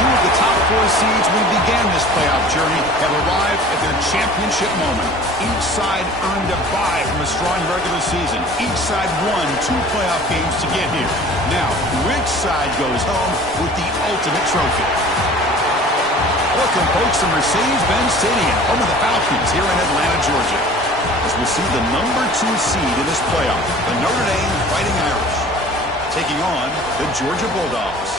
Two of the top 4 seeds when we began this playoff journey have arrived at their championship moment. Each side earned a bye from a strong regular season. Each side won 2 playoff games to get here. Now, which side goes home with the ultimate trophy? Welcome, folks, to Mercedes-Benz Stadium, home of the Falcons here in Atlanta, Georgia. As we see the number 2 seed in this playoff, the Notre Dame Fighting Irish, taking on the Georgia Bulldogs.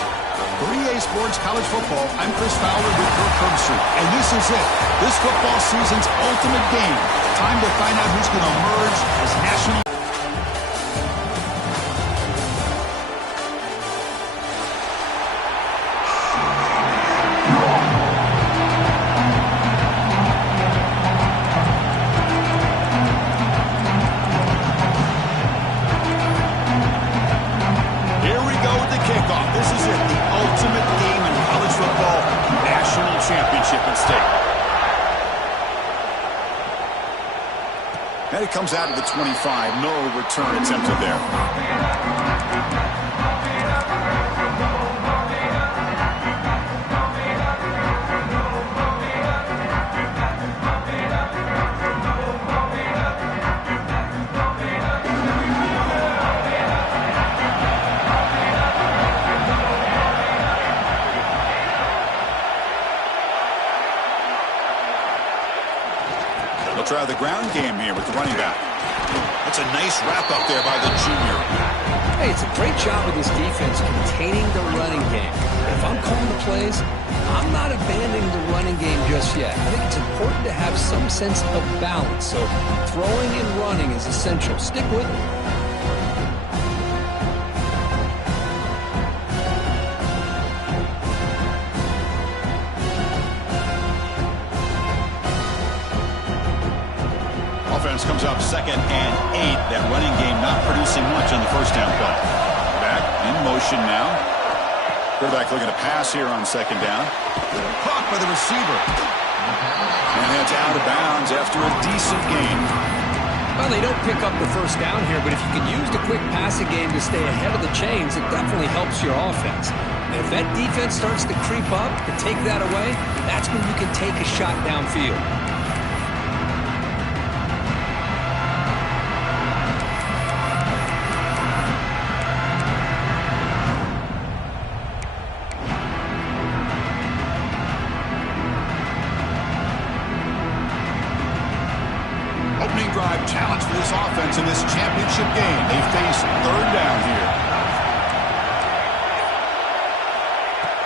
For EA Sports College Football, I'm Chris Fowler with Kirk Herbstreit, and this is it. This football season's ultimate game. Time to find out who's going to emerge as national. Here we go with the kickoff. This is it. The ultimate game in college football, national championship at stake. And it comes out of the 25. No return attempted there. They'll try the ground game here with the running back. That's a nice wrap-up there by the junior. Hey, it's a great job of this defense containing the running game. But if I'm calling the plays, I'm not abandoning the running game just yet. I think it's important to have some sense of balance. So throwing and running is essential. Stick with it. Offense comes up 2nd and 8. That running game not producing much on the first down play. Back in motion now. Quarterback looking to pass here on 2nd down. Caught by the receiver. And that's out of bounds after a decent gain. Well, they don't pick up the first down here, but if you can use the quick passing game to stay ahead of the chains, it definitely helps your offense. And if that defense starts to creep up and take that away, that's when you can take a shot downfield. Opening drive challenge for this offense in this championship game. They face 3rd down here.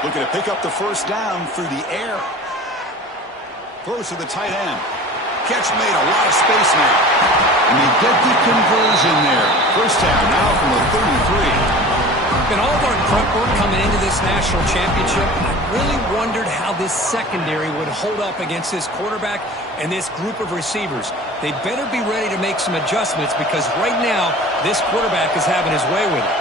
Looking to pick up the first down through the air. Throws to the tight end. Catch made, a lot of space now. And they get the conversion there. First down now from the 33. In all of our prep work coming into this national championship, I really wondered how this secondary would hold up against this quarterback and this group of receivers. They better be ready to make some adjustments because right now, this quarterback is having his way with it.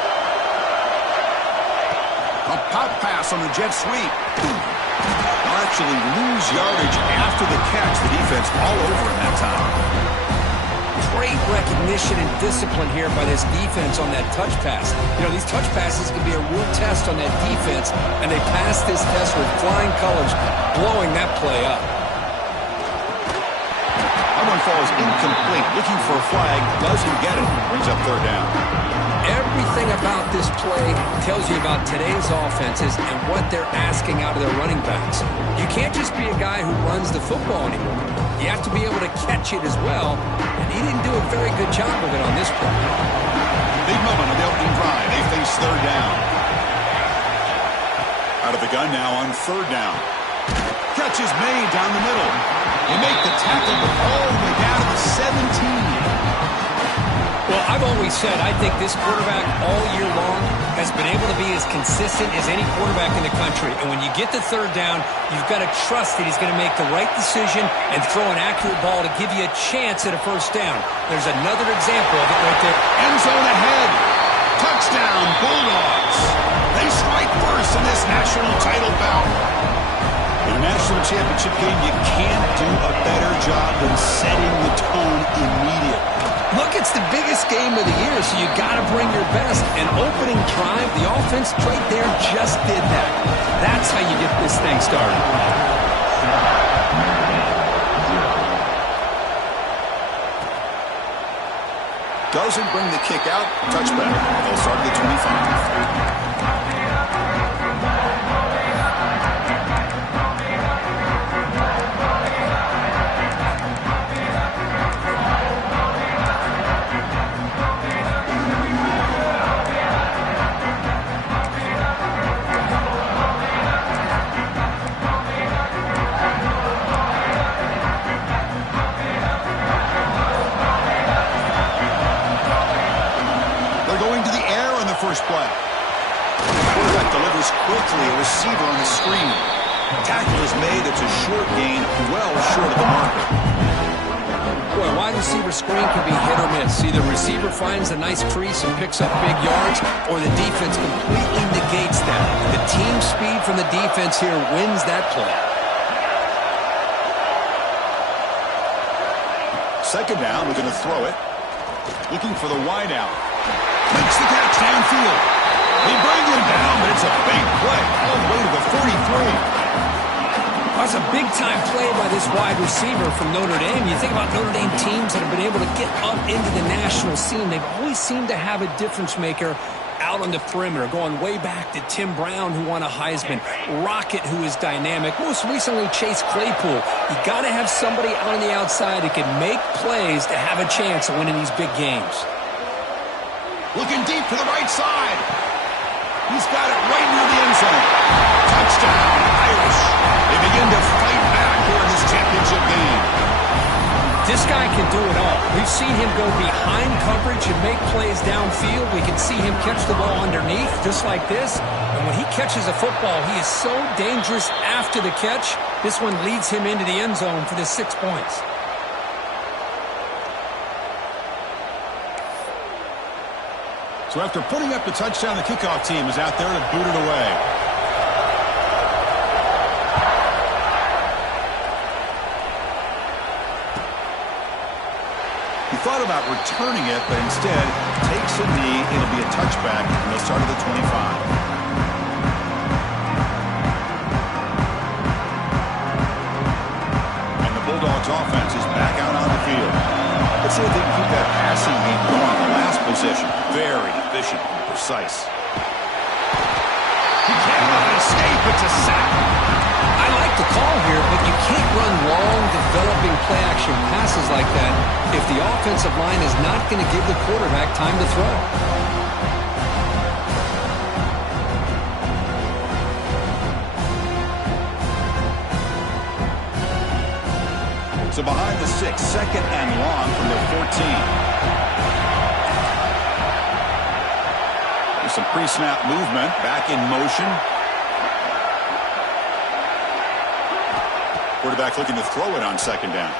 A pop pass on the jet sweep. They'll actually lose yardage after the catch. The defense all over him that time. Great recognition and discipline here by this defense on that touch pass. You know, these touch passes can be a real test on that defense, and they passed this test with flying colors, blowing that play up. That one falls incomplete. Looking for a flag, doesn't get it. Brings up 3rd down. Everything about this play tells you about today's offenses and what they're asking out of their running backs. You can't just be a guy who runs the football anymore. You have to be able to catch it as well, and he didn't do a very good job of it on this play. Big moment on the opening drive. They face 3rd down. Out of the gun now on 3rd down. Catch is made down the middle. They make the tackle all the way down to the 17. Well, Well, I've always said I think this quarterback all year long has been able to be as consistent as any quarterback in the country. And when you get the third down, you've got to trust that he's going to make the right decision and throw an accurate ball to give you a chance at a first down. There's another example of it right there. End zone ahead. Touchdown, Bulldogs. They strike first in this national title bout. In a national championship game, you can't do a better job than setting the tone immediately. Look, it's the biggest game of the year, so you got to bring your best. An opening drive, the offense right there just did that. That's how you get this thing started. Doesn't bring the kick out. Touchback. They'll start at the 25. First play. Quarterback delivers quickly, a receiver on the screen. Tackle is made. It's a short gain, well short of the marker. Boy, a wide receiver screen can be hit or miss. Either the receiver finds a nice crease and picks up big yards, or the defense completely negates that. The team speed from the defense here wins that play. Second down, we're going to throw it. Looking for the wide out. Makes the catch downfield. They bring him down, but it's a big play all the way to the 43. That's a big-time play by this wide receiver from Notre Dame. You think about Notre Dame teams that have been able to get up into the national scene. They've always seemed to have a difference maker out on the perimeter, going way back to Tim Brown, who won a Heisman, Rocket, who is dynamic, most recently Chase Claypool. You got to have somebody out on the outside that can make plays to have a chance of winning these big games. Looking deep to the right side. He's got it right near the end zone. Touchdown, Irish. They begin to fight back here in this championship game. This guy can do it all. We've seen him go behind coverage and make plays downfield. We can see him catch the ball underneath, just like this. And when he catches a football, he is so dangerous after the catch. This one leads him into the end zone for the 6 points. So after putting up the touchdown, the kickoff team is out there to boot it away. He thought about returning it, but instead takes a knee. It'll be a touchback, and they'll start at the 25. And the Bulldogs offense is back out on the field. Let's see if they can keep that passing game going. The last possession, very efficient and precise. He cannot escape. It's a sack. I like the call here, but you can't run long, developing play-action passes like that if the offensive line is not going to give the quarterback time to throw. So behind the 6, second and long from their 14. There's some pre-snap movement, back in motion. Quarterback looking to throw it on second down.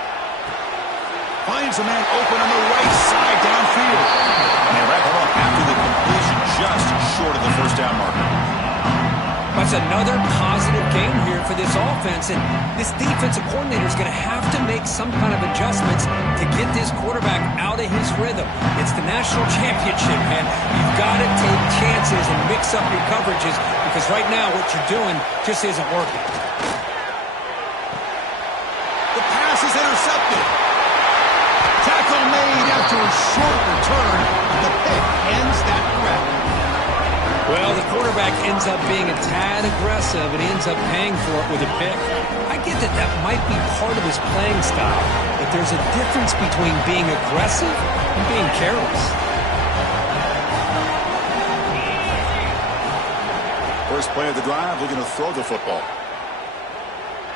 Finds a man open on the right side downfield. And they wrap him up after the completion, just short of the first down marker. That's another positive game here for this offense, and this defensive coordinator is going to have to make some kind of adjustments to get this quarterback out of his rhythm. It's the national championship, man. You've got to take chances and mix up your coverages, because right now what you're doing just isn't working. The pass is intercepted. Tackle made after a short return. The pick ends that threat. Well, the quarterback ends up being a tad aggressive, and he ends up paying for it with a pick. I get that that might be part of his playing style, but there's a difference between being aggressive and being careless. First play of the drive, looking to throw the football.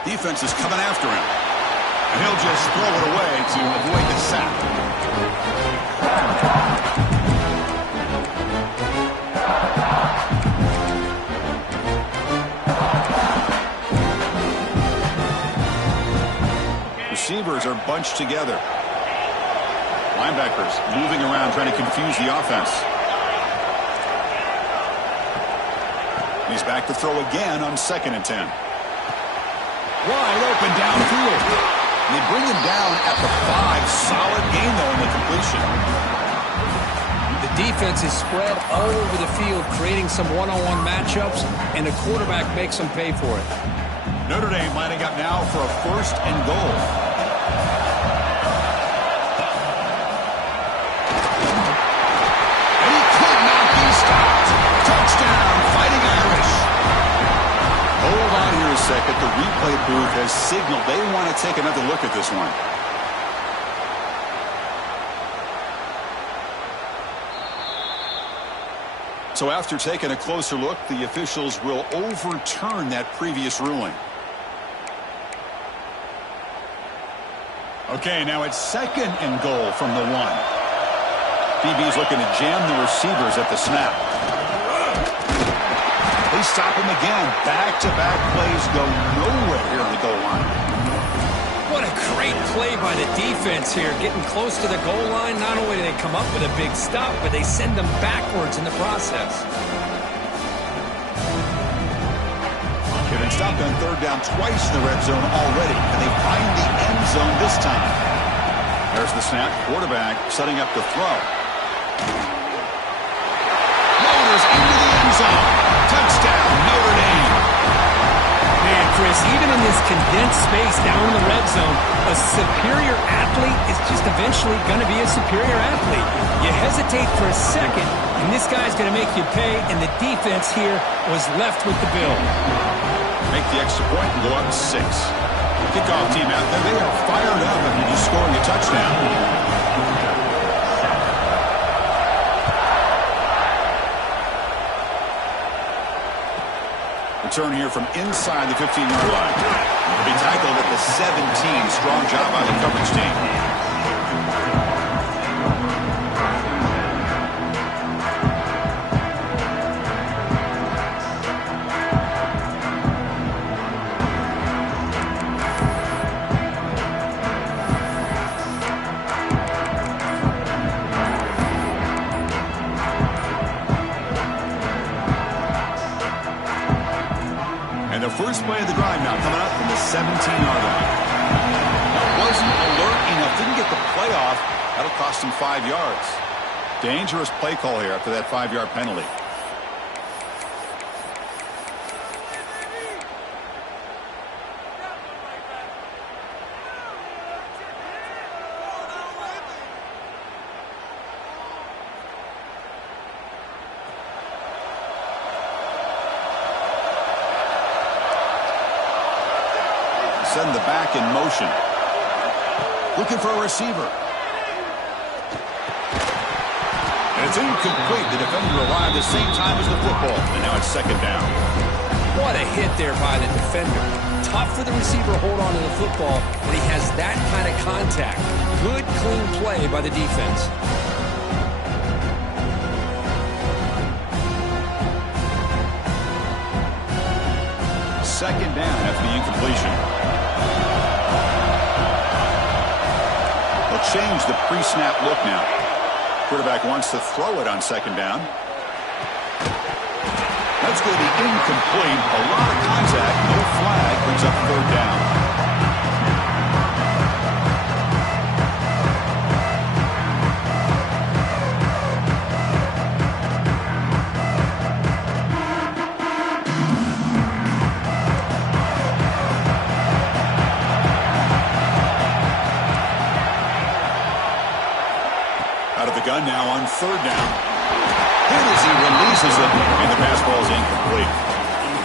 Defense is coming after him, and he'll just throw it away to avoid the sack. receivers are bunched together. Linebackers moving around trying to confuse the offense. He's back to throw again on 2nd and 10. Wide open downfield. They bring him down at the 5. Solid gain, though, in the completion. The defense is spread all over the field, creating some one-on-one matchups, and the quarterback makes them pay for it. Notre Dame lining up now for a 1st and goal. And he could not be stopped. Touchdown, Fighting Irish. Hold on here a second. The replay booth has signaled they want to take another look at this one. So after taking a closer look, the officials will overturn that previous ruling. Okay, now it's 2nd and goal from the 1. DB's looking to jam the receivers at the snap. They stop him again. Back-to-back plays go nowhere here on the goal line. What a great play by the defense here. Getting close to the goal line, not only do they come up with a big stop, but they send them backwards in the process. They've been stopped on 3rd down twice in the red zone already, and they find the end zone this time. There's the snap. Quarterback setting up the throw. Motors into the end zone. Touchdown, Notre Dame. Man, Chris, even in this condensed space down in the red zone, a superior athlete is just eventually going to be a superior athlete. You hesitate for a second, and this guy's going to make you pay, and the defense here was left with the bill. Make the extra point and go up 6. Kickoff team out there, they are fired up after just scoring a touchdown. Return here from inside the 15-yard line. He'll be tackled at the 17. Strong job by the coverage team. And the first play of the drive now coming up from the 17-yard line. Wasn't alert enough, didn't get the play off. That'll cost him 5 yards. Dangerous play call here after that 5-yard penalty. Send the back in motion. Looking for a receiver. And it's incomplete. The defender arrived at the same time as the football. And now it's 2nd down. What a hit there by the defender. Tough for the receiver to hold on to the football when he has that kind of contact. Good, clean play by the defense. Second down after the incompletion. They'll change the pre-snap look now. Quarterback wants to throw it on 2nd down. That's going to be incomplete. A lot of contact. No flag. Brings up 3rd down. Gun now on 3rd down. Hit as he releases it, and the pass ball is incomplete.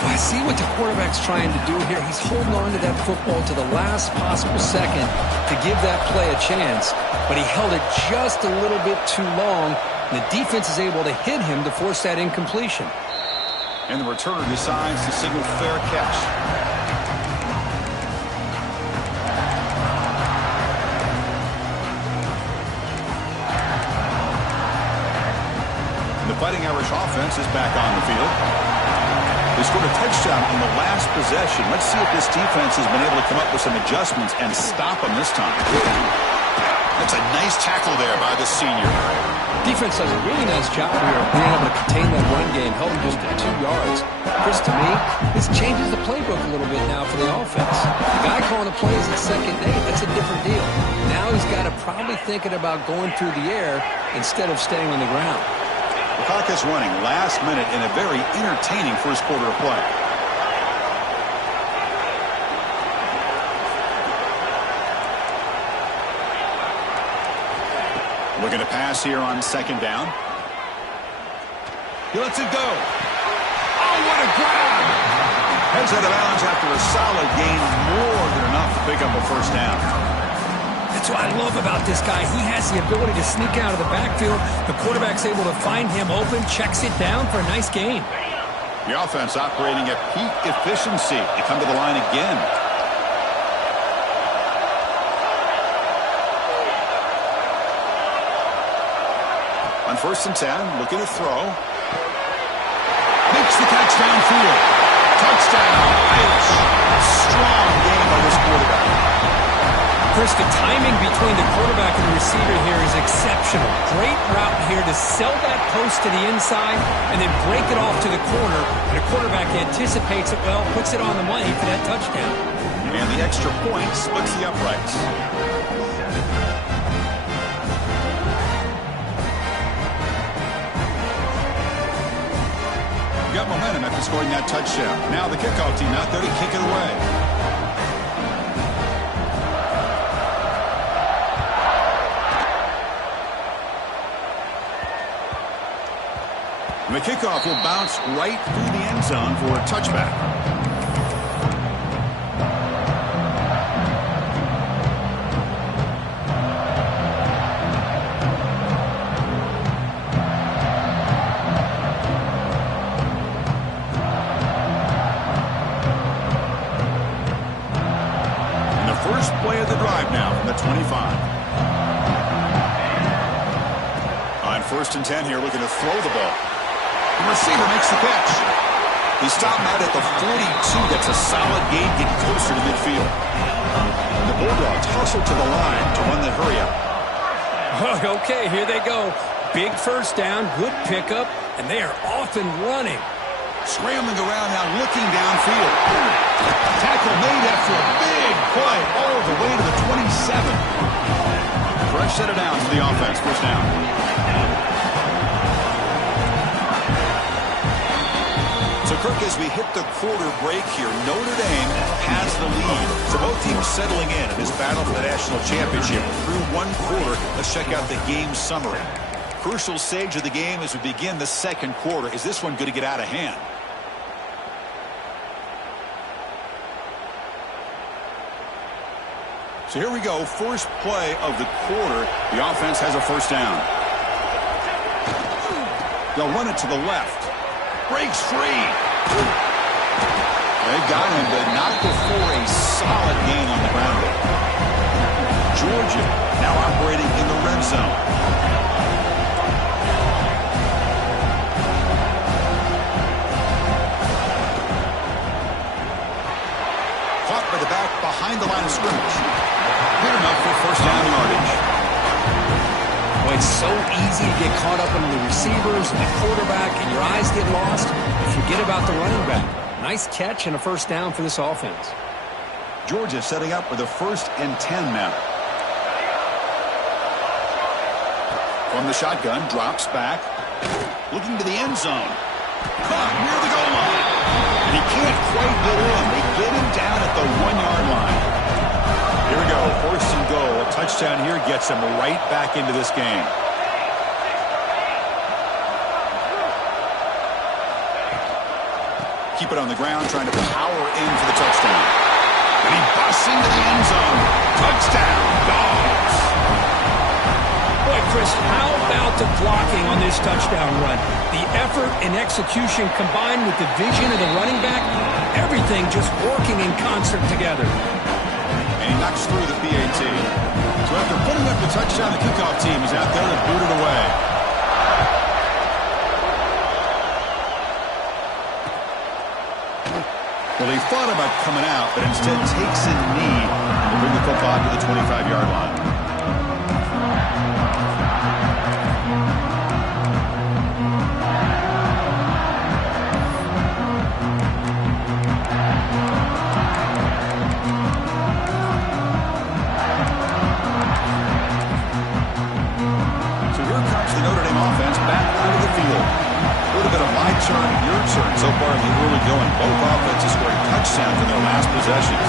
I see what the quarterback's trying to do here. He's holding on to that football to the last possible second to give that play a chance, but he held it just a little bit too long, and the defense is able to hit him to force that incompletion. And the returner decides to signal fair catch. The Fighting Irish offense is back on the field. They scored a touchdown on the last possession. Let's see if this defense has been able to come up with some adjustments and stop them this time. That's a nice tackle there by the senior. Defense does a really nice job here of being able to contain that run game, held him just at 2 yards. Chris, to me, this changes the playbook a little bit now for the offense. The guy calling the plays at second day, that's a different deal. Now he's got to probably thinking about going through the air instead of staying on the ground. The clock is running last minute in a very entertaining first quarter of play. Looking to pass here on second down. He lets it go. Oh, what a grab! Heads out of bounds after a solid gain, more than enough to pick up a first down. That's what I love about this guy. He has the ability to sneak out of the backfield. The quarterback's able to find him open, checks it down for a nice gain. The offense operating at peak efficiency. They come to the line again. On 1st and 10, looking to throw. Makes the catch downfield. Touchdown. Ouch. Strong game by this quarterback. Chris, the timing between the quarterback and the receiver here is exceptional. Great route here to sell that post to the inside and then break it off to the corner. And the quarterback anticipates it well, puts it on the money for that touchdown. And the extra point splits the uprights. Got momentum after scoring that touchdown. Now the kickoff team out there to kick it away. And the kickoff will bounce right through the end zone for a touchback. First play of the drive now from the 25. On 1st and 10 here, looking to throw the ball. The receiver makes the catch. He stopped out at the 42. That's a solid gain, getting closer to midfield. The Bulldogs hustle to the line to run the hurry up. Okay, here they go. Big first down, good pickup, and they are off and running. Scrambling around now, looking downfield. Tackle made after a big play all the way to the 27. Fresh set of downs for the offense. First down. So, Kirk, as we hit the quarter break here, Notre Dame has the lead. So both teams settling in this battle for the national championship. Through one quarter, let's check out the game summary. Crucial stage of the game as we begin the second quarter. Is this one going to get out of hand? So here we go, first play of the quarter. The offense has a first down. They'll run it to the left. Breaks free. They got him, but not before a solid gain on the ground. Georgia now operating in the red zone. Caught by the back behind the line of scrimmage. Good enough for first down yardage. Well, it's so easy to get caught up in the receivers and the quarterback, and your eyes get lost. You forget about the running back. Nice catch and a first down for this offense. Georgia setting up with a 1st and 10 now. From the shotgun, drops back. Looking to the end zone. Caught near the goal line. And he can't quite get in. They get him down at the 1-yard line. Here we go, 1st and goal. A touchdown here gets him right back into this game. Keep it on the ground, trying to power in for the touchdown. And he busts into the end zone. Touchdown, Dogs. Boy, Chris, how about the blocking on this touchdown run? The effort and execution combined with the vision of the running back, everything just working in concert together. And he knocks through the PAT. So after putting up the touchdown, the kickoff team is out there to boot it away. Well, he thought about coming out, but instead takes a knee to bring the football to the 25-yard line. So here comes the Notre Dame offense back onto the field. A little bit of my turn, your turn so far in the early going. Both offenses scoring touchdowns in their last possessions.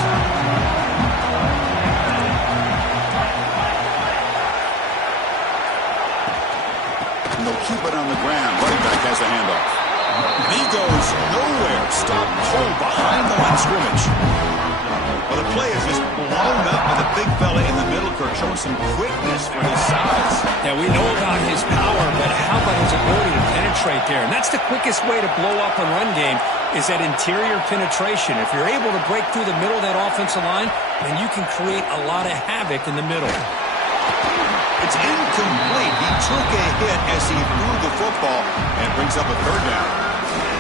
And they'll keep it on the ground. Running back has the handoff. He goes nowhere. Stop cold behind the line of scrimmage. Well, the play is just blown up by the big fella in the middle, Kirk, showing some quickness for his size. Yeah, we know about his power, but how about his ability to penetrate there? And that's the quickest way to blow up a run game is that interior penetration. If you're able to break through the middle of that offensive line, then you can create a lot of havoc in the middle. It's incomplete. He took a hit as he threw the football and brings up a third down.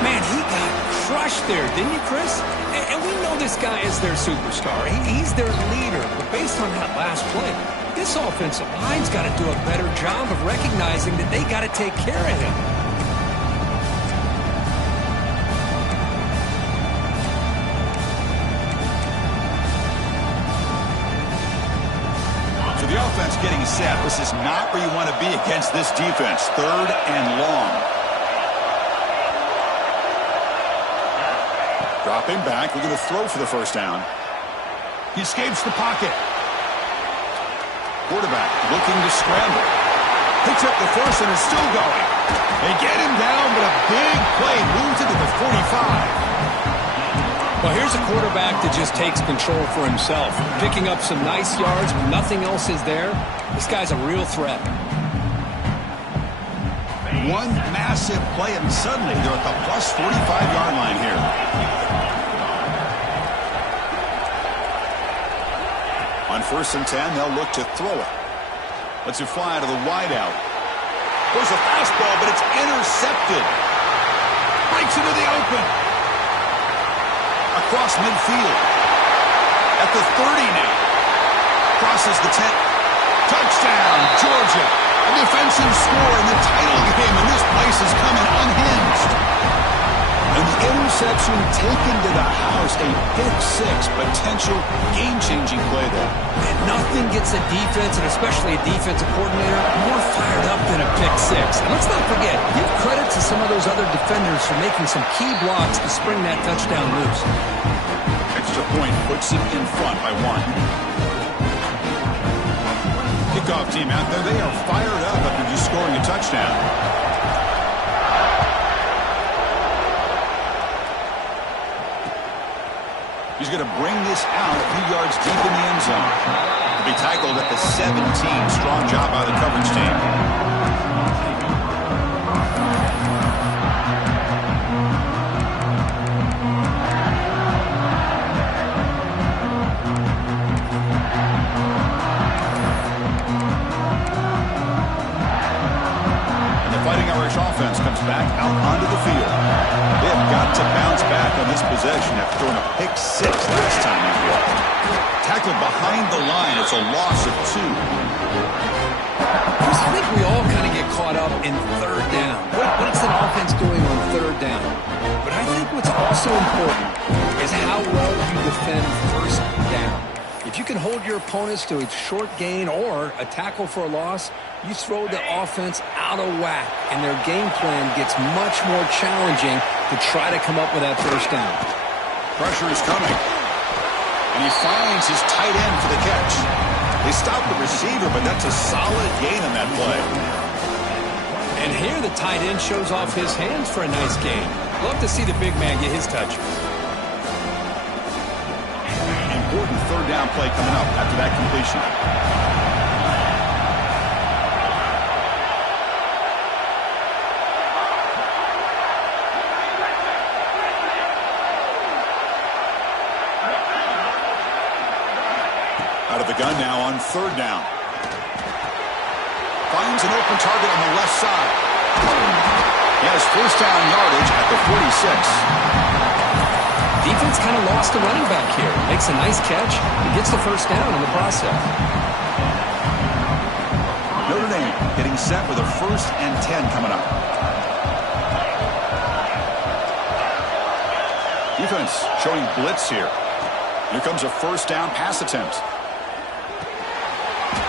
Man, he got crushed there, didn't you, Chris? And we know this guy is their superstar. He's their leader. But based on that last play, this offensive line's got to do a better job of recognizing that they got to take care of him. So the offense getting set. This is not where you want to be against this defense. Third and long. Dropping back. We're going to throw for the first down. He escapes the pocket. Quarterback looking to scramble. Picks up the first and is still going. They get him down, but a big play moves it to the 45. Well, here's a quarterback that just takes control for himself. Picking up some nice yards, but nothing else is there. This guy's a real threat. One massive play, and suddenly they're at the plus 45-yard line here. On 1st and 10, they'll look to throw it. Lets it fly to the wideout. There's a fastball, but it's intercepted. Breaks into the open. Across midfield. At the 30 now. Crosses the 10. Touchdown, Georgia. A defensive score in the title game, and this place is coming unhinged. And the interception taken to the house, a pick-6, potential game-changing play there. And nothing gets a defense, and especially a defensive coordinator, more fired up than a pick-6. And let's not forget, give credit to some of those other defenders for making some key blocks to spring that touchdown loose. Extra point puts it in front by 1. Kickoff team out there, they are fired up after just scoring a touchdown. He's going to bring this out a few yards deep in the end zone. To be tackled at the 17. Strong job by the coverage team. And the Fighting Irish offense comes back out onto the field. They have got to bounce back on this possession after throwing a pick-6 last time they did. Tackled behind the line. It's a loss of 2. Chris, I think we all kind of get caught up in third down. What's an offense doing on third down? But I think what's also important is how well you defend first down. If you can hold your opponents to a short gain or a tackle for a loss, you throw the offense out of whack, and their game plan gets much more challenging to try to come up with that first down. Pressure is coming. And he finds his tight end for the catch. They stop the receiver, but that's a solid gain on that play. And here the tight end shows off his hands for a nice gain. Love to see the big man get his touch. Important third down play coming up after that completion. Out of the gun now on third down. Finds an open target on the left side. He has first down yardage at the 46. Defense kind of lost a running back here. Makes a nice catch and gets the first down in the process. Notre Dame getting set with a 1st and 10 coming up. Defense showing blitz here. Here comes a 1st down pass attempt.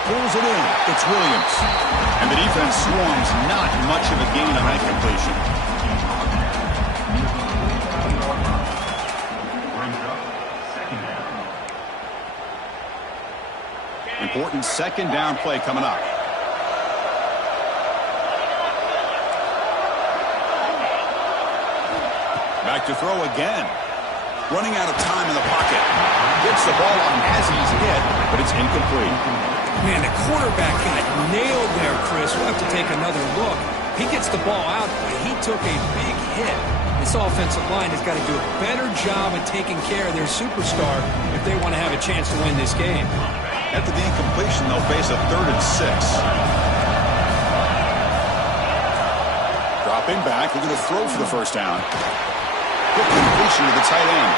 Pulls it in. It's Williams. And the defense swarms. Not much of a gain on that completion. Important 2nd down play coming up. Back to throw again. Running out of time in the pocket. Gets the ball on as he's hit, but it's incomplete. Man, the quarterback got nailed there, Chris. We'll have to take another look. He gets the ball out, but he took a big hit. This offensive line has got to do a better job of taking care of their superstar if they want to have a chance to win this game. After the incompletion, they'll face a 3rd and 6. Dropping back, looking to throw for the 1st down. Quick completion to the tight end.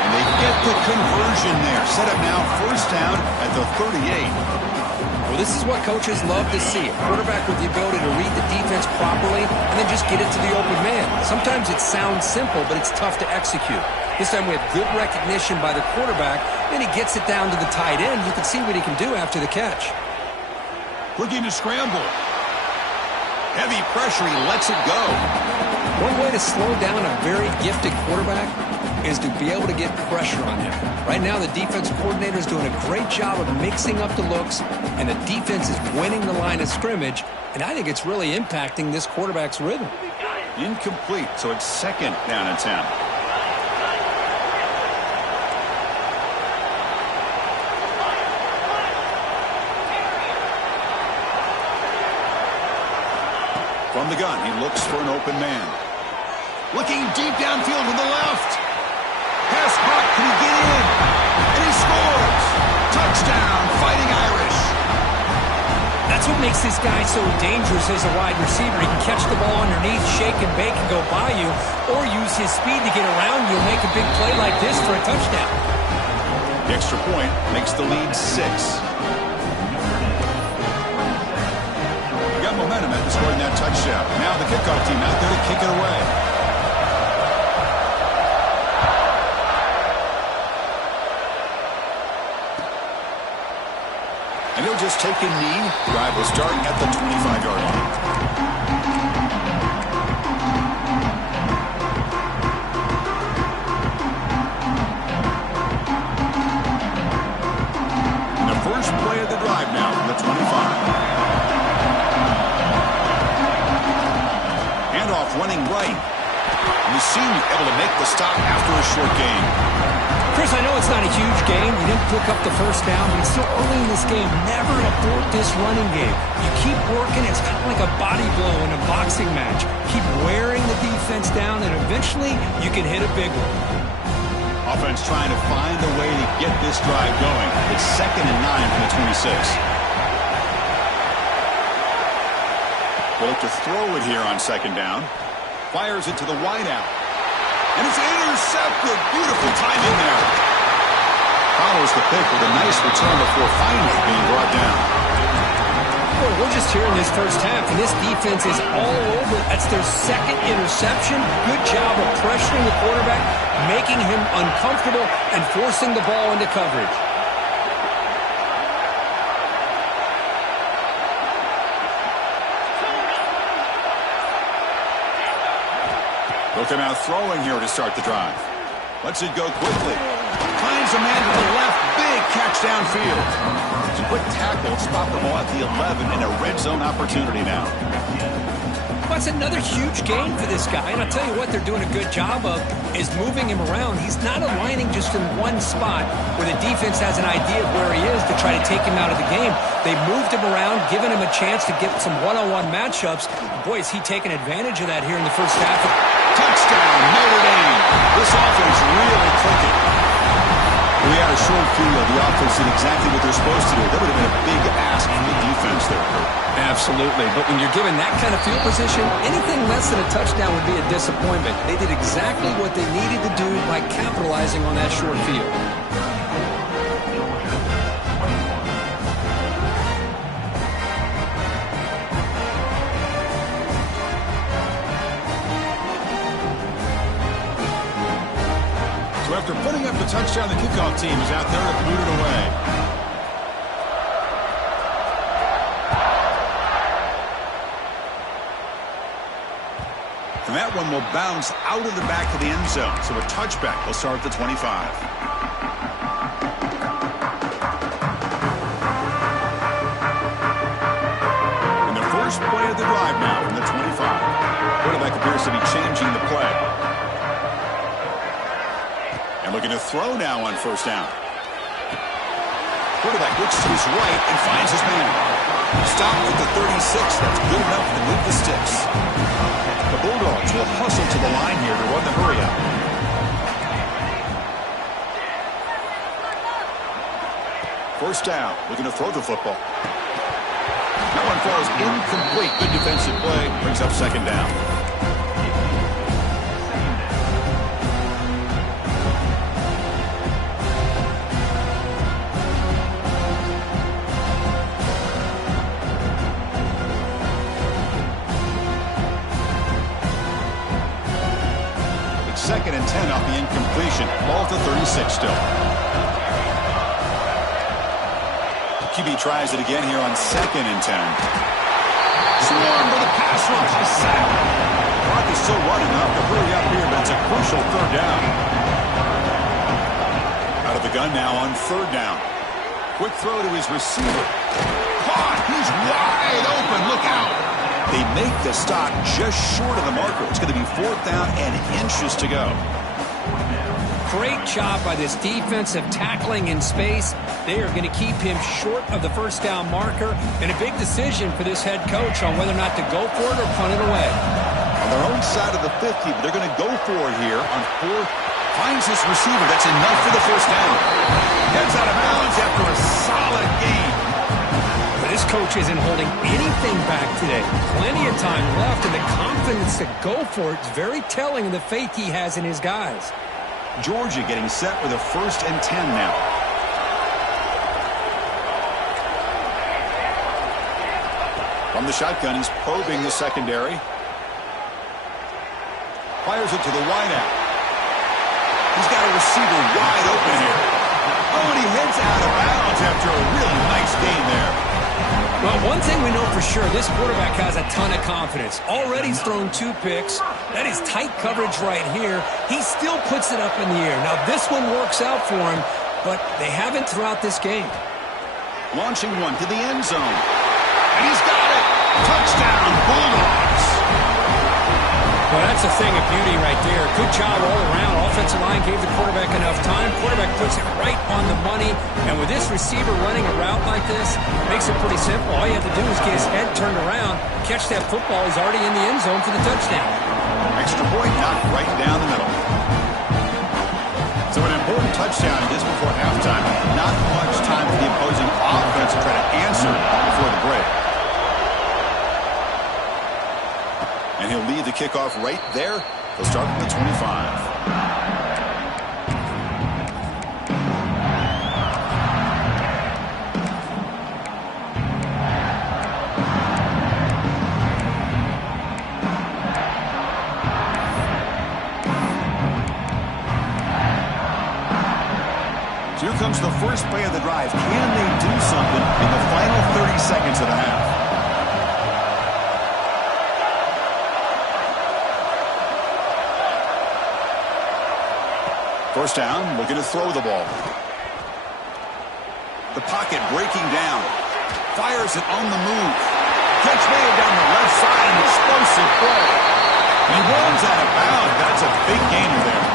And they get the conversion there. Set up now 1st down at the 38. Well, this is what coaches love to see. A quarterback with the ability to read the defense properly and then just get it to the open man. Sometimes it sounds simple, but it's tough to execute. This time we have good recognition by the quarterback, and he gets it down to the tight end. You can see what he can do after the catch. Looking to scramble. Heavy pressure, he lets it go. One way to slow down a very gifted quarterback is to be able to get pressure on him. Right now, the defense coordinator is doing a great job of mixing up the looks, and the defense is winning the line of scrimmage, and I think it's really impacting this quarterback's rhythm. Incomplete, so it's 2nd down and 10. From the gun, he looks for an open man. Looking deep downfield to the left. Pass caught, can he get in? And he scores! Touchdown, Fighting Irish. That's what makes this guy so dangerous as a wide receiver. He can catch the ball underneath, shake and bake and go by you, or use his speed to get around you and make a big play like this for a touchdown. The extra point makes the lead 6. Got momentum after scoring that touchdown. Now the kickoff team out there to kick it away. And he'll just take a knee. Drive will start at the 25-yard line. And the first play of the drive now from the 25. Running right. And the senior able to make the stop after a short gain. Chris, I know it's not a huge game. You didn't pick up the 1st down, but it's still early in this game. Never abort this running game. You keep working. It's kind of like a body blow in a boxing match. Keep wearing the defense down, and eventually you can hit a big one. Offense trying to find a way to get this drive going. It's 2nd and 9 from the 26. We'll look to throw it here on 2nd down. Fires it to the wideout. And it's intercepted. Beautiful timing there. Follows the pick with a nice return before finally being brought down. Boy, we're just here in this 1st half, and this defense is all over. That's their 2nd interception. Good job of pressuring the quarterback, making him uncomfortable, and forcing the ball into coverage. Looking out throwing here to start the drive. Lets it go quickly. Finds a man to the left. Big catch downfield. It's a quick tackle. Spot the ball at the 11 in a red zone opportunity now. That's another huge gain for this guy. And I'll tell you what they're doing a good job of is moving him around. He's not aligning just in one spot where the defense has an idea of where he is to try to take him out of the game. They moved him around, giving him a chance to get some one-on-one matchups. Boy, is he taking advantage of that here in the 1st half. Touchdown, Notre Dame. This offense really clicking. We have a short field, the offense did exactly what they're supposed to do. That would have been a big ask from the defense there, Kurt. Absolutely. But when you're given that kind of field position, anything less than a touchdown would be a disappointment. They did exactly what they needed to do by capitalizing on that short field. So after putting up the touchdown, the kickoff team is out there to boot it away. And that one will bounce out of the back of the end zone. So a touchback will start at the 25. And the first play of the drive now from the 25. Quarterback appears to be changing the play. And looking to throw now on first down. Quarterback looks to his right and finds his man. Stopped at the 36. That's good enough to move the sticks. The Bulldogs will hustle to the line here to run the hurry up. First down, looking to throw the football. That one falls incomplete. Good defensive play, brings up second down. Second and 10 off the incompletion. Ball at the 36 still. QB tries it again here on second and 10. Swarm with a pass rush. A sack. Clock is still running up to hurry up here, but it's a crucial third down. Out of the gun now on third down. Quick throw to his receiver. Caught. He's wide open. Look out. They make the stop just short of the marker. It's going to be fourth down and inches to go. Great job by this defensive tackling in space. They are going to keep him short of the first down marker, and a big decision for this head coach on whether or not to go for it or punt it away. On their own side of the 50, but they're going to go for it here on fourth. Finds his receiver. That's enough for the first down. Heads out of bounds after a solid game. This coach isn't holding anything back today. Plenty of time left, and the confidence to go for it is very telling of the faith he has in his guys. Georgia getting set with a first and 10 now. From the shotgun, he's probing the secondary. Fires it to the wideout. He's got a receiver wide open here. Oh, and he heads out of bounds after a really nice game there. Well, one thing we know for sure, this quarterback has a ton of confidence. Already he's thrown 2 picks. That is tight coverage right here. He still puts it up in the air. Now, this one works out for him, but they haven't throughout this game. Launching one to the end zone. And he's got it. Touchdown, Bulldogs. Well, that's a thing of beauty right there. Good job all around. Offensive line gave the quarterback enough time. Quarterback puts it right on the money. And with this receiver running a route like this, makes it pretty simple. All you have to do is get his head turned around, catch that football. He's already in the end zone for the touchdown. Extra point knocked right down the middle. So an important touchdown just before halftime. Not much time for the opposing offense to try to answer before the break. And he'll lead the kickoff right there. He'll start from the 25. So here comes the first play of the drive. Can they do something in the final 30 seconds of the half? First down, looking to throw the ball. The pocket breaking down. Fires it on the move. Catch made down the left side, an explosive play. He runs out of bounds. That's a big gainer there.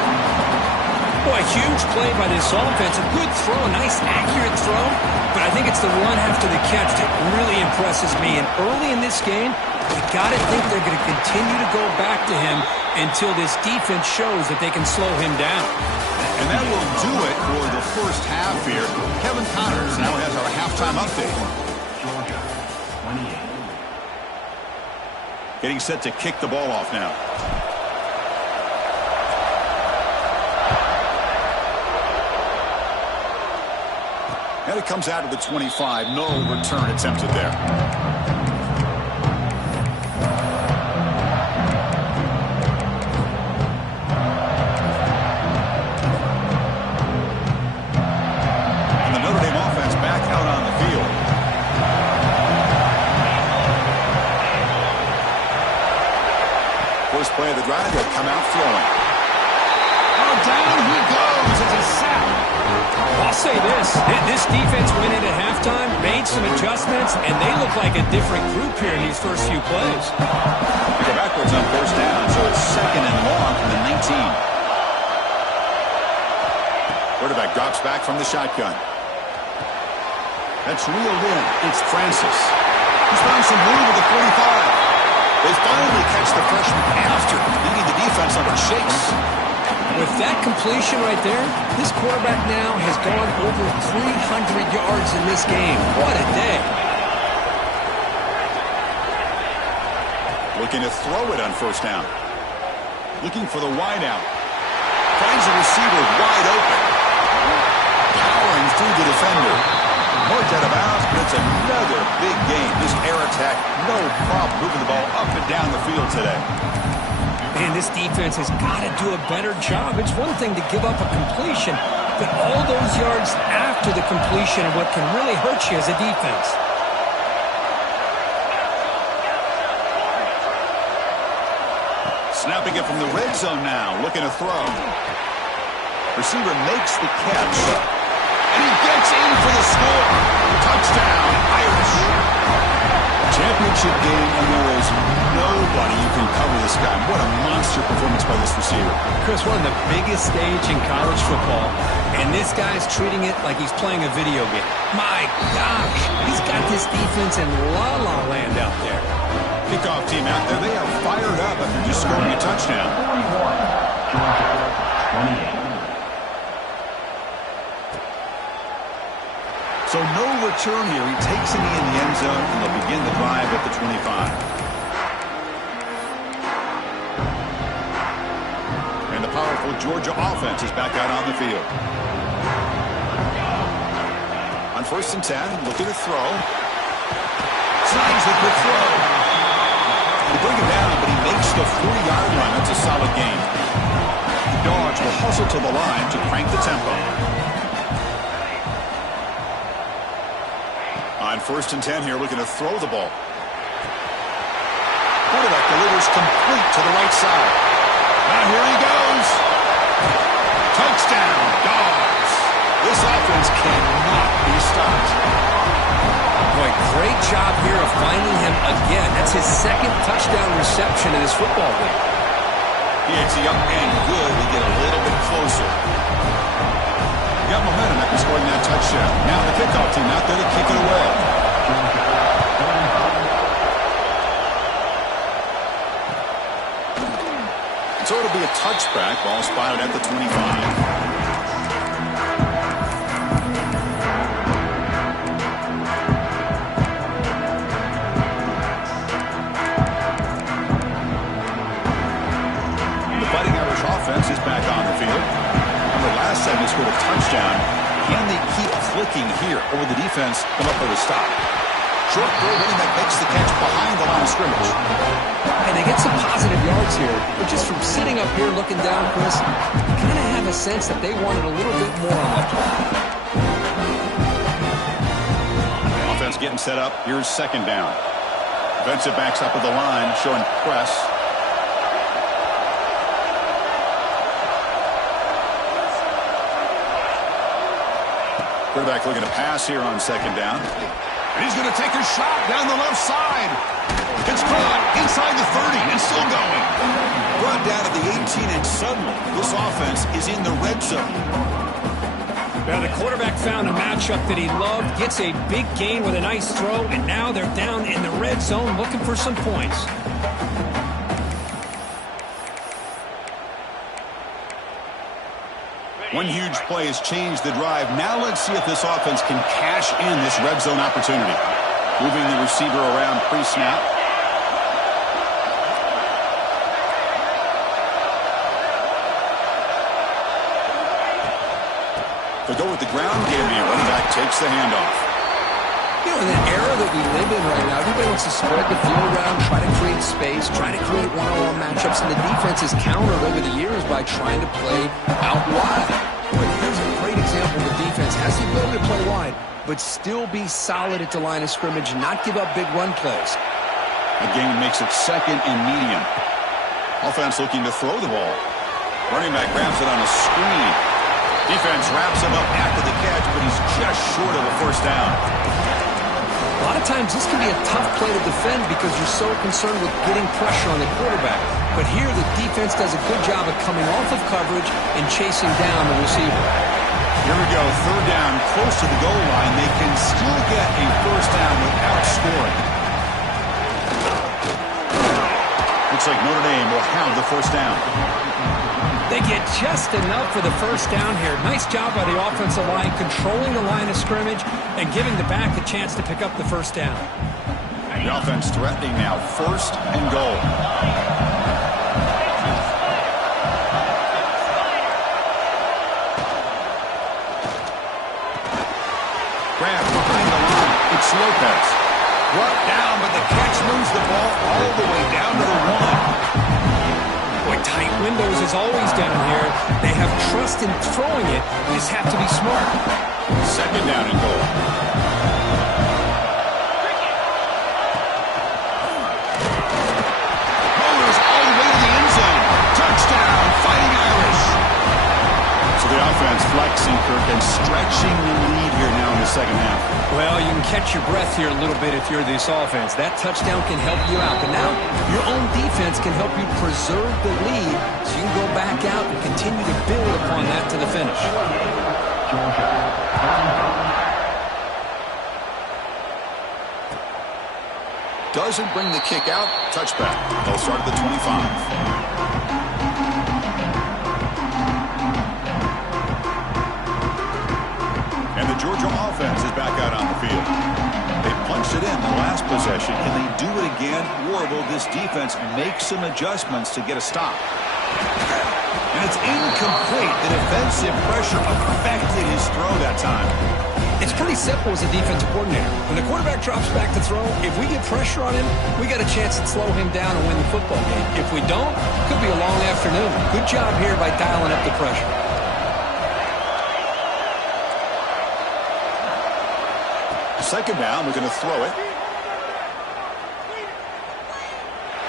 Boy, huge play by this offense. A good throw, a nice accurate throw. But I think it's the run after the catch that really impresses me. And early in this game, you got to think they're going to continue to go back to him until this defense shows that they can slow him down. And that will do it for the first half here. Kevin Connors now has our halftime update. Georgia, 28. Getting set to kick the ball off now. And it comes out to the 25. No return attempted there. And the Notre Dame offense back out on the field. First play of the drive, they'll come out throwing. Oh, down he goes. It's a sack. I'll say this defense went in at halftime, made some adjustments, and they look like a different group here in these first few plays. They go backwards on first down, so it's second and long from the 19. Quarterback drops back from the shotgun. That's reeled in. It's Francis. He's found some room with the 45. They finally catch the freshman after leading the defense under Shakes. With that completion right there, this quarterback now has gone over 300 yards in this game. What a day. Looking to throw it on first down. Looking for the wideout. Finds the receiver wide open. Powering through the defender. Marked out of bounds, but it's another big game. This air attack, no problem moving the ball up and down the field today. Man, this defense has got to do a better job. It's one thing to give up a completion, but all those yards after the completion are what can really hurt you as a defense. Snapping it from the red zone now, looking to throw. Receiver makes the catch, and he gets in for the score. Touchdown, Irish. Championship game, and there is nobody you can cover this guy. What a monster performance by this receiver. Chris, one of the biggest stage in college football, and this guy's treating it like he's playing a video game. My gosh, he's got this defense in la-la land out there. Kickoff team out there, they are fired up after just scoring a touchdown. 41, Georgia, 28. So no return here. He takes it in the end zone, and they'll begin the drive at the 25. And the powerful Georgia offense is back out on the field. On 1st and 10, looking to throw. Signs the quick throw. They bring him down, but he makes the 40-yard line. That's a solid gain. The Dogs will hustle to the line to crank the tempo. On 1st and 10 here, looking to throw the ball. Quarterback delivers complete to the right side. Now here he goes. Touchdown, Dogs. This offense cannot be stopped. Boy, great job here of finding him again. That's his second touchdown reception in this football game. Yeah, it's up and good to get a little bit closer. Got momentum after scoring that touchdown. Now the kickoff team out there to kick it away. So it'll be a touchback. Ball spotted at the 25. Offense is back on the field. Remember, last time they scored a touchdown. Can they keep clicking here, or will the defense come up with a stop? Short throw, running back makes the catch behind the line of scrimmage. And they get some positive yards here, but just from sitting up here looking down, Chris, you kind of have a sense that they wanted a little bit more on that play. Offense getting set up. Here's 2nd down. Defensive backs up at the line, showing press. Quarterback looking to pass here on 2nd down. And he's going to take a shot down the left side. It's caught inside the 30 and still going. Brought down at the 18, and suddenly this offense is in the red zone. Now the quarterback found a matchup that he loved, gets a big gain with a nice throw, and now they're down in the red zone looking for some points. One huge play has changed the drive. Now let's see if this offense can cash in this red zone opportunity. Moving the receiver around pre-snap. They go with the ground game here. Running back takes the handoff. You know, in the era that we live in right now, everybody wants to spread the field around, try to create space, try to create one-on-one matchups, and the defense is countered over the years by trying to play out wide. Well, here's a great example of the defense. Has the ability to play wide, but still be solid at the line of scrimmage, not give up big run plays. Again, makes it second and medium. Offense looking to throw the ball. Running back grabs it on a screen. Defense wraps him up after the catch, but he's just short of a first down. A lot of times this can be a tough play to defend because you're so concerned with getting pressure on the quarterback. But here the defense does a good job of coming off of coverage and chasing down the receiver. Here we go, third down, close to the goal line. They can still get a first down without scoring. Looks like Notre Dame will have the first down. They get just enough for the first down here. Nice job by the offensive line, controlling the line of scrimmage and giving the back a chance to pick up the first down. The offense threatening now, first and goal. Grab behind the line. It's Lopez. Brought down, but the catch moves the ball all the way down to the 1. Boy, tight windows is always down here. They have trust in throwing it. You just have to be smart. Second down and goal. Motors all the way to the end zone. Touchdown, Fighting Irish. So the offense flexing, Kirk, and stretching the lead here now in the second half. Well, you can catch your breath here a little bit if you're this offense. That touchdown can help you out. But now your own defense can help you preserve the lead so you can go back out and continue to build upon that to the finish. Doesn't bring the kick out. Touchback. They'll start at the 25. And the Georgia offense is back out on the field. They punched it in the last possession. Can they do it again? Or will this defense make some adjustments to get a stop? And it's incomplete. The defensive pressure affected his throw that time. It's pretty simple as a defensive coordinator. When the quarterback drops back to throw, if we get pressure on him, we got a chance to slow him down and win the football game. If we don't, it could be a long afternoon. Good job here by dialing up the pressure. Second down, we're going to throw it.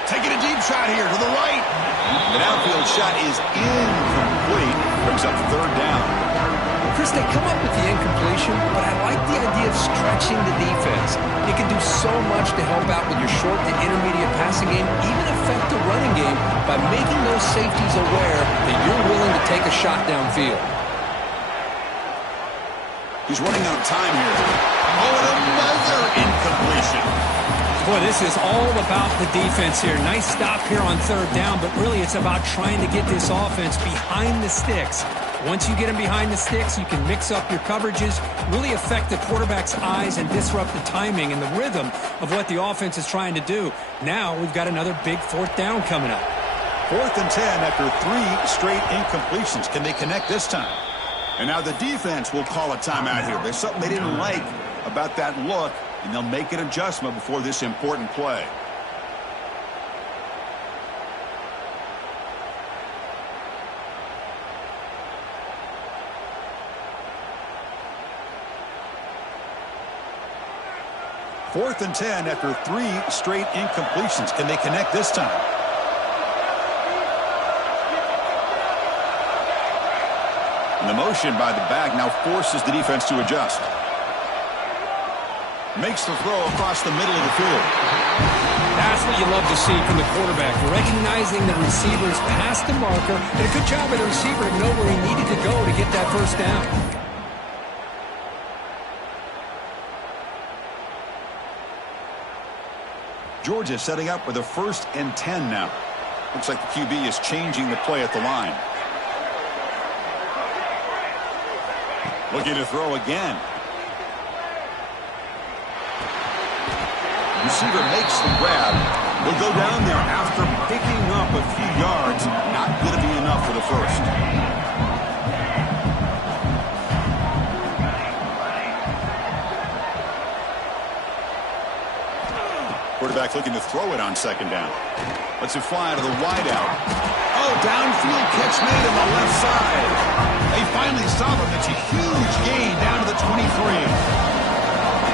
Taking a deep shot here to the right. The downfield shot is incomplete. Brings up third down. Chris, they come up with the incompletion, but I like the idea of stretching the defense. It can do so much to help out with your short to intermediate passing game, even affect the running game by making those safeties aware that you're willing to take a shot downfield. He's running out of time here. Oh, and another incompletion. Boy, this is all about the defense here. Nice stop here on third down, but really it's about trying to get this offense behind the sticks. Once you get them behind the sticks, you can mix up your coverages, really affect the quarterback's eyes and disrupt the timing and the rhythm of what the offense is trying to do. Now we've got another big fourth down coming up. 4th and 10 after 3 straight incompletions. Can they connect this time? And now the defense will call a timeout here. There's something they didn't like about that look, and they'll make an adjustment before this important play. Fourth and 10 after 3 straight incompletions. Can they connect this time? And the motion by the back now forces the defense to adjust. Makes the throw across the middle of the field. That's what you love to see from the quarterback. Recognizing the receiver's past the marker. And a good job by the receiver to know where he needed to go to get that first down. Georgia setting up with a 1st and 10 now. Looks like the QB is changing the play at the line. Looking to throw again. Receiver makes the grab. Will go down there after picking up a few yards. Not going to be enough for the first. Quarterback looking to throw it on second down. Lets it fly out of the wideout. Oh, downfield catch made on the left side. They finally stop him. It's a huge gain down to the 23.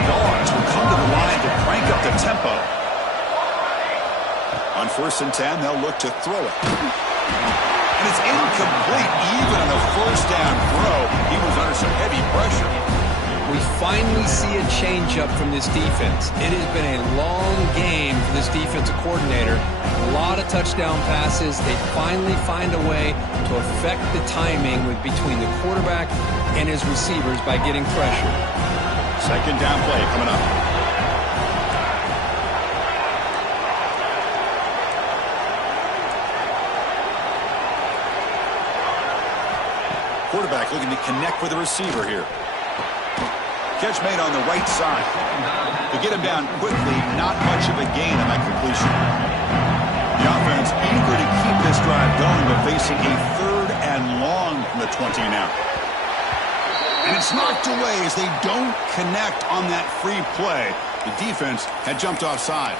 Dogs will come to the line to crank up the tempo. On 1st and 10, they'll look to throw it. And it's incomplete even on a first down throw. He was under some heavy pressure. We finally see a change-up from this defense. It has been a long game for this defensive coordinator. A lot of touchdown passes. They finally find a way to affect the timing between the quarterback and his receivers by getting pressure. Second down play coming up. Quarterback looking to connect with the receiver here. Catch made on the right side. To get him down quickly, not much of a gain on that completion. The offense eager to keep this drive going, but facing a 3rd and long from the 20 now. And it's knocked away as they don't connect on that free play. The defense had jumped offside.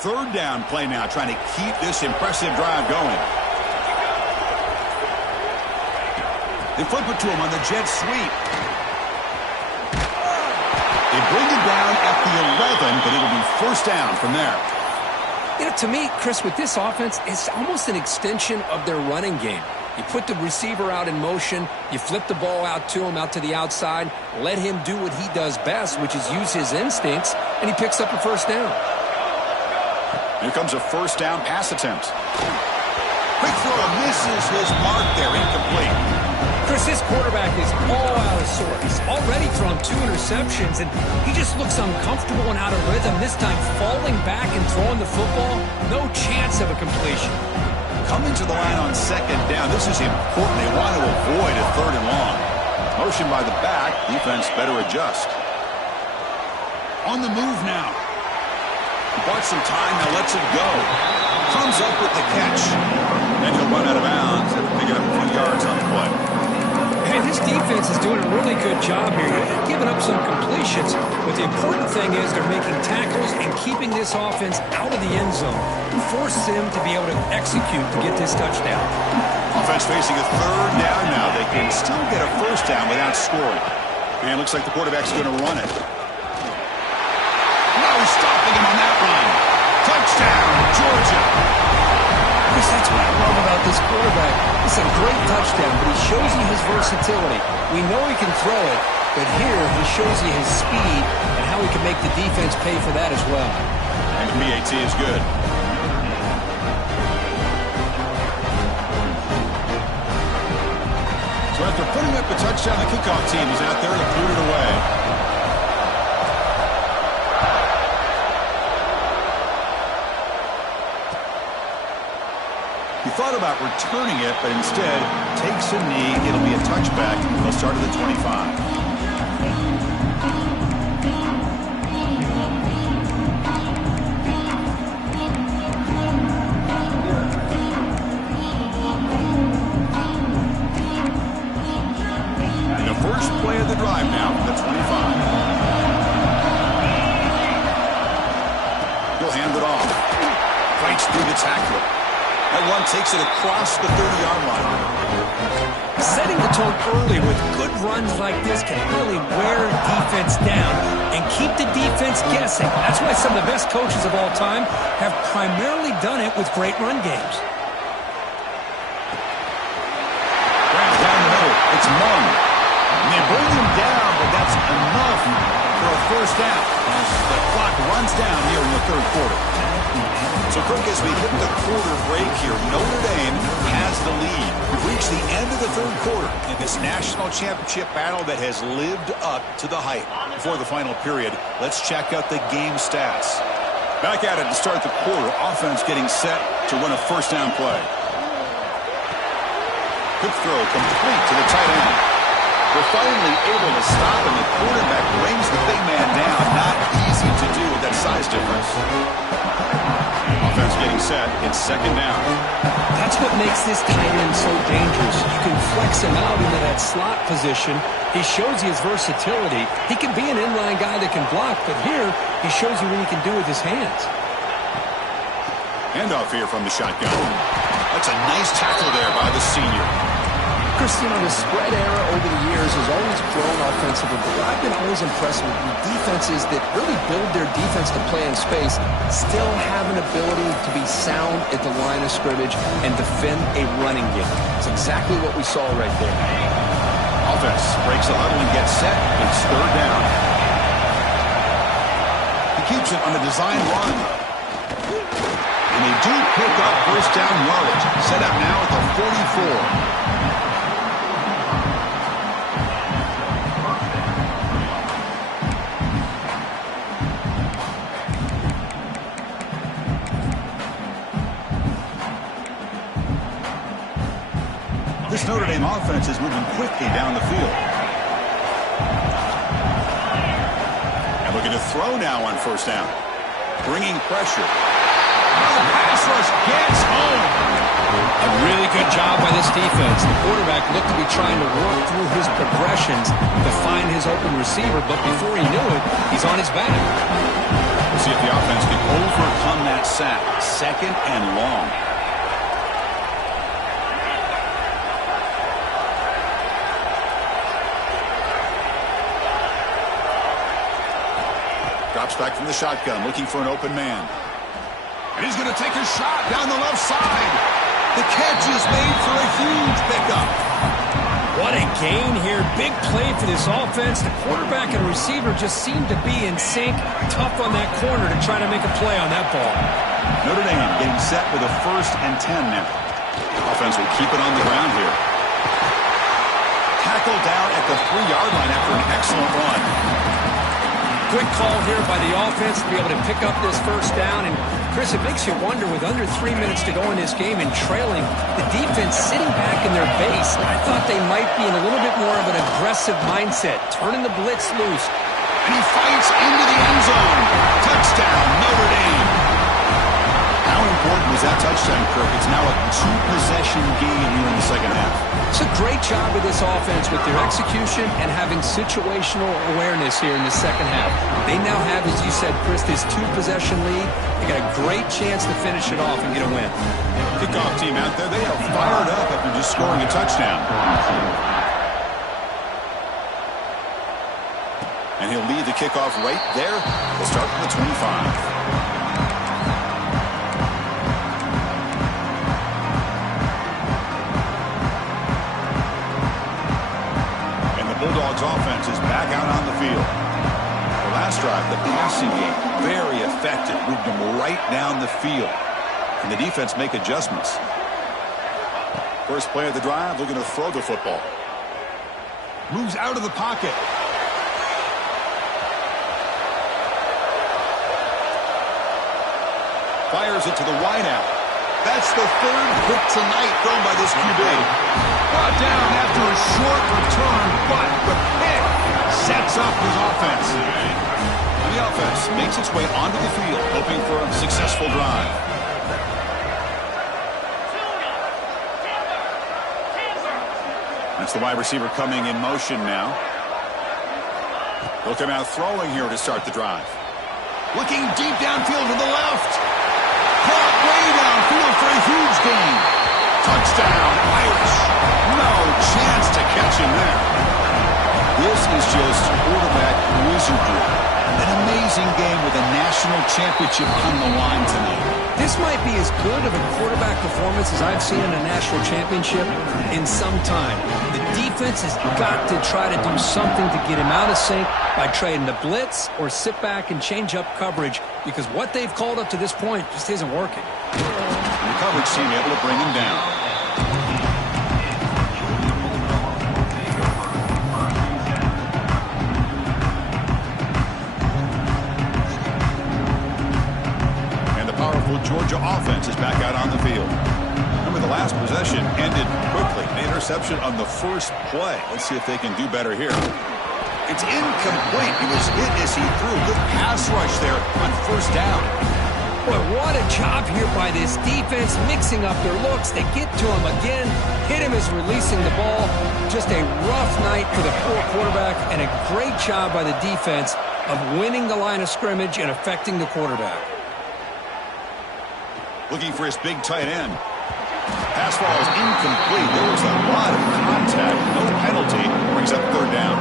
Third down play now, trying to keep this impressive drive going. They flip it to him on the jet sweep. They bring him down at the 11, but it'll be 1st down from there. You know, to me, Chris, with this offense, it's almost an extension of their running game. You put the receiver out in motion, you flip the ball out to him, out to the outside, let him do what he does best, which is use his instincts, and he picks up a 1st down. Here comes a 1st down pass attempt. Quick throw misses his mark there, incomplete. Chris, this quarterback is all out of sorts. Already thrown 2 interceptions, and he just looks uncomfortable and out of rhythm. This time falling back and throwing the football, no chance of a completion. Coming to the line on 2nd down, this is important. They want to avoid a 3rd and long. Motion by the back, defense better adjust. On the move now. He bought some time, now lets it go. Comes up with the catch. And he'll run out of bounds after picking up a few yards on the play. Hey, this defense is doing a really good job here. They're giving up some completions, but the important thing is they're making tackles and keeping this offense out of the end zone. Force them to be able to execute to get this touchdown. Offense facing a 3rd down now. They can still get a 1st down without scoring. And it looks like the quarterback's going to run it. No stopping him on that run. Touchdown, Georgia. Chris, that's what I love about this quarterback. It's a great touchdown, but he shows you his versatility. We know he can throw it, but here he shows you his speed and how he can make the defense pay for that as well. And the PAT is good. So after putting up the touchdown, the kickoff team is out there to boot it away. He thought about returning it, but instead takes a knee. It'll be a touchback. They'll start at the 25. And the first play of the drive now from the 25. He'll hand it off. Breaks through the tackler. That one takes it across the 30-yard line. Setting the tone early with good runs like this can really wear defense down and keep the defense guessing. That's why some of the best coaches of all time have primarily done it with great run games. Down the middle, it's Mung. And they bring him down, but that's enough for a 1st down as the clock runs down here in the 3rd quarter. So, Kirk, as we hit the quarter break here, Notre Dame has the lead. We've reached the end of the third quarter in this national championship battle that has lived up to the hype. Before the final period, let's check out the game stats. Back at it to start the quarter. Offense getting set to run a first down play. Quick throw complete to the tight end. They're finally able to stop, and the quarterback brings the big man down. Not easy to do with that size difference. Offense getting set. It's second down. That's what makes this tight end so dangerous. You can flex him out into that slot position. He shows you his versatility. He can be an inline guy that can block, but here he shows you what he can do with his hands. Handoff here from the shotgun. That's a nice tackle there by the senior. Christine, the spread era over the years has always grown offensively, but I've been always impressed with the defenses that really build their defense to play in space, still have an ability to be sound at the line of scrimmage and defend a running game. It's exactly what we saw right there. Offense breaks the huddle and gets set. It's third down. He keeps it on the design run. And they do pick up first down yardage. Set up now at the 44. This Notre Dame offense is moving quickly down the field. And looking to throw now on first down. Bringing pressure. Oh, the pass rush gets home. A really good job by this defense. The quarterback looked to be trying to work through his progressions to find his open receiver, but before he knew it, he's on his back. We'll see if the offense can overcome that sack. Second and long. Drops back from the shotgun, looking for an open man. And he's going to take a shot down the left side. The catch is made for a huge pickup. What a gain here. Big play for this offense. The quarterback and receiver just seem to be in sync. Tough on that corner to try to make a play on that ball. Notre Dame getting set with a 1st and 10 now. Offense will keep it on the ground here. Tackled down at the 3-yard line after an excellent run. Quick call here by the offense to be able to pick up this first down. And, Chris, it makes you wonder, with under 3 minutes to go in this game and trailing, the defense sitting back in their base. I thought they might be in a little bit more of an aggressive mindset, turning the blitz loose. And he fights into the end zone. Touchdown, Notre Dame. How important was that touchdown, Kirk? It's now a 2-possession game here in the second half. It's a great job with this offense with their execution and having situational awareness here in the second half. They now have, as you said, Chris, this 2-possession lead. They got a great chance to finish it off and get a win. Kickoff team out there, they are fired up after just scoring a touchdown. And he'll lead the kickoff right there. We'll start from the 25. Bulldogs offense is back out on the field. The last drive, the passing game, very effective. Moved them right down the field. And the defense make adjustments. First play of the drive, looking to throw the football. Moves out of the pocket. Fires it to the wideout. That's the 3rd hit tonight thrown by this QB. Brought down after a short return, but the pick sets up his offense. And the offense makes its way onto the field, hoping for a successful drive. That's the wide receiver coming in motion now. He'll come out throwing here to start the drive. Looking deep downfield to the left. Caught way downfield for a huge gain. Touchdown, Irish. No chance to catch him there. This is just quarterback wizardry. An amazing game with a national championship on the line tonight. This might be as good of a quarterback performance as I've seen in a national championship in some time. The defense has got to try to do something to get him out of sync by trading the blitz or sit back and change up coverage, because what they've called up to this point just isn't working. The coverage team able to bring him down. Georgia offense is back out on the field. Remember, the last possession ended quickly. An interception on the first play. Let's see if they can do better here. It's incomplete. He was hit as he threw. Good pass rush there on first down. Boy, what a job here by this defense, mixing up their looks. They get to him again, hit him as releasing the ball. Just a rough night for the poor quarterback, and a great job by the defense of winning the line of scrimmage and affecting the quarterback. Looking for his big tight end. Pass ball is incomplete. There was a lot of contact. No penalty. Brings up third down.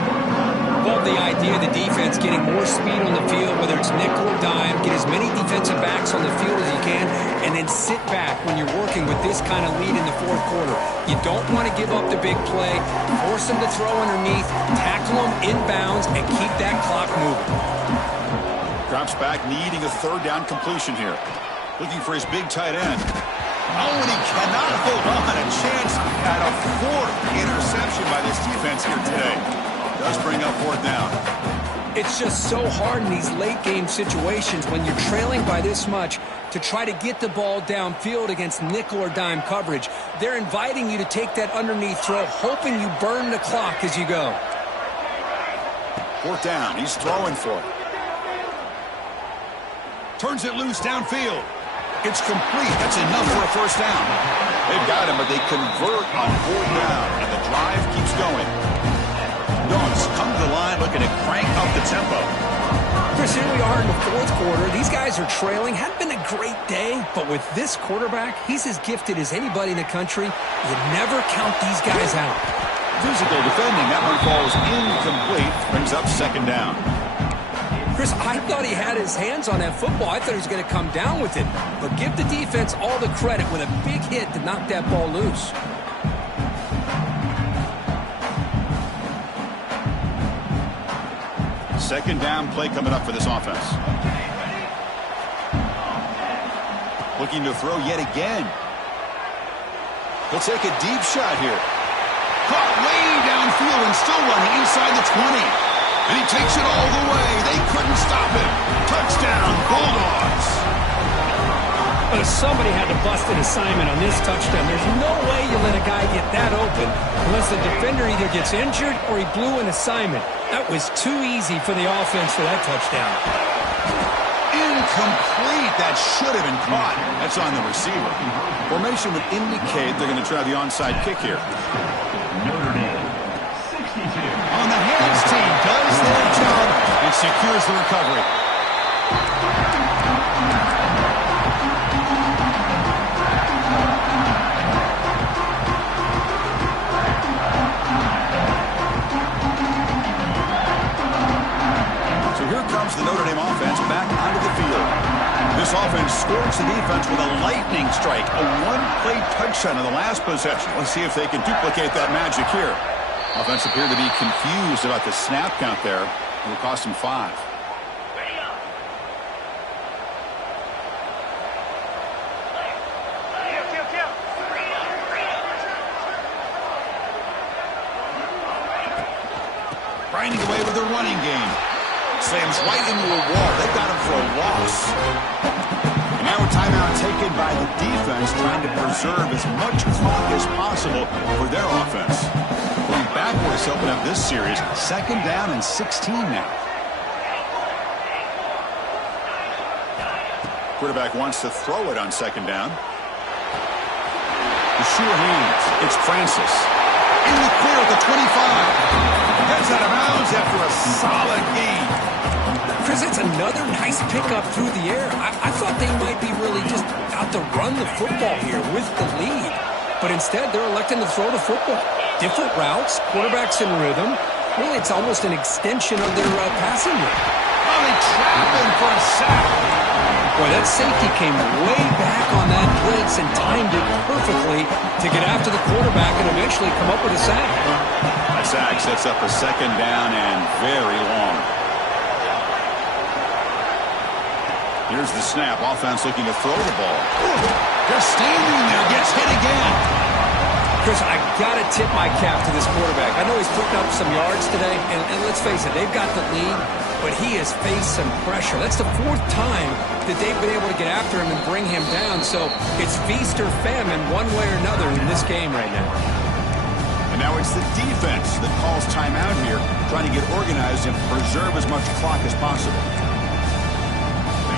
Love the idea of the defense getting more speed on the field, whether it's nickel or dime. Get as many defensive backs on the field as you can, and then sit back when you're working with this kind of lead in the fourth quarter. You don't want to give up the big play. Force them to throw underneath. Tackle them inbounds and keep that clock moving. Drops back, needing a third down completion here. Looking for his big tight end. Oh, and he cannot hold on. A chance at a fourth interception by this defense here today. Does bring up fourth down. It's just so hard in these late game situations when you're trailing by this much to try to get the ball downfield against nickel or dime coverage. They're inviting you to take that underneath throw, hoping you burn the clock as you go. Fourth down. He's throwing for it. Turns it loose downfield. It's complete. That's enough for a first down. They've got him, but they convert on fourth down, and the drive keeps going. Dogs come to the line looking to crank up the tempo. Chris, here we are in the fourth quarter. These guys are trailing. Hadn't been a great day, but with this quarterback, he's as gifted as anybody in the country. You never count these guys out. Physical defending. That one falls incomplete. Brings up second down. Chris, I thought he had his hands on that football. I thought he was going to come down with it. But give the defense all the credit with a big hit to knock that ball loose. Second down play coming up for this offense. Looking to throw yet again. He'll take a deep shot here. Caught way downfield and still running inside the 20. And he takes it all the way. They couldn't stop him. Touchdown, Bulldogs. But somebody had to bust an assignment on this touchdown. There's no way you let a guy get that open unless the defender either gets injured or he blew an assignment. That was too easy for the offense for that touchdown. Incomplete. That should have been caught. That's on the receiver. Formation would indicate they're going to try the onside kick here. Notre Dame, 62. On the hands team, does their job and secures the recovery. So here comes the Notre Dame offense back onto the field. This offense scores the defense with a lightning strike, a one-play touchdown in the last possession. Let's see if they can duplicate that magic here. Offense appeared to be confused about the snap count there. It will cost him 5. Grinding away with their running game. Slams right into a wall. They've got him for a loss. And now a timeout taken by the defense, trying to preserve as much clock as possible for their offense. Going backwards to open up this series. Second down and 16 now. Quarterback wants to throw it on second down. The sure hands. It's Francis. In the clear at the 25. Heads out of bounds after a solid gain. Chris, it's another nice pickup through the air. I thought they might be really just out to run the football here with the lead. But instead, they're electing to throw the football. Different routes, quarterbacks in rhythm. Really, it's almost an extension of their passing game. Oh, they trap him for a sack. Boy, that safety came way back on that blitz and timed it perfectly to get after the quarterback and eventually come up with a sack. A sack sets up a second down and very long. Here's the snap. Offense looking to throw the ball. Just standing there. Gets hit again. Chris, I got to tip my cap to this quarterback. I know he's putting up some yards today, and let's face it, they've got the lead, but he has faced some pressure. That's the fourth time that they've been able to get after him and bring him down. So it's feast or famine one way or another in this game right now. And now it's the defense that calls timeout here, trying to get organized and preserve as much clock as possible.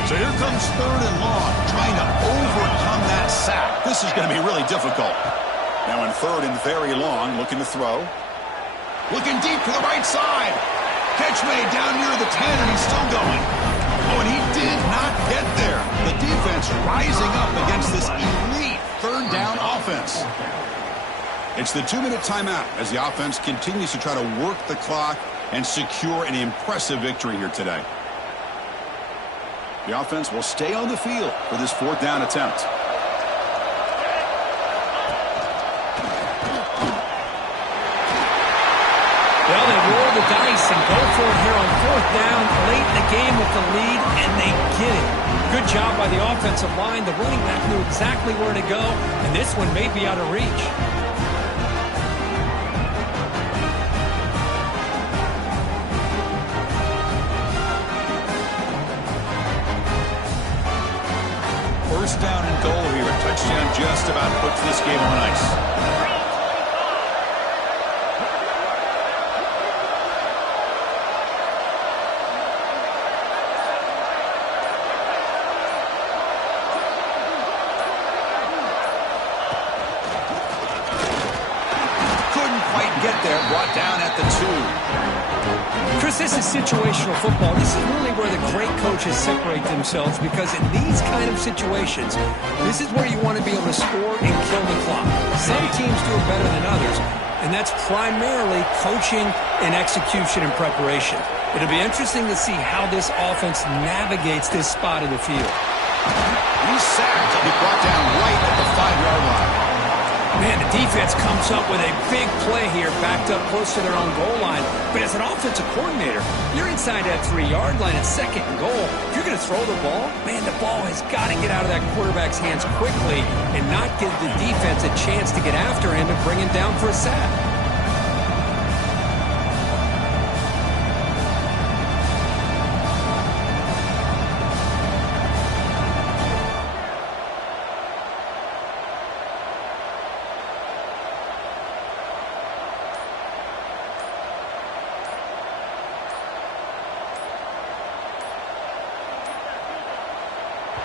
So here comes third and long, trying to overcome that sack. This is going to be really difficult. Now in third and very long, looking to throw. Looking deep to the right side. Catch made down near the 10, and he's still going. Oh, and he did not get there. The defense rising up against this elite third down offense. It's the 2-minute timeout as the offense continues to try to work the clock and secure an impressive victory here today. The offense will stay on the field for this fourth down attempt. Well, they roll the dice and go for it here on fourth down late in the game with the lead, and they get it. Good job by the offensive line. The running back knew exactly where to go, and this one may be out of reach. First down and goal here. A touchdown just about puts this game on ice. Get there, brought down at the 2. Chris, this is situational football. This is really where the great coaches separate themselves, because in these kind of situations, this is where you want to be able to score and kill the clock. Some teams do it better than others, and that's primarily coaching and execution and preparation. It'll be interesting to see how this offense navigates this spot of the field. He's sacked. He'll be brought down right at the 5-yard line. Man, the defense comes up with a big play here, backed up close to their own goal line. But as an offensive coordinator, you're inside that 3-yard line at second and goal. If you're going to throw the ball, man, the ball has got to get out of that quarterback's hands quickly and not give the defense a chance to get after him and bring him down for a sack.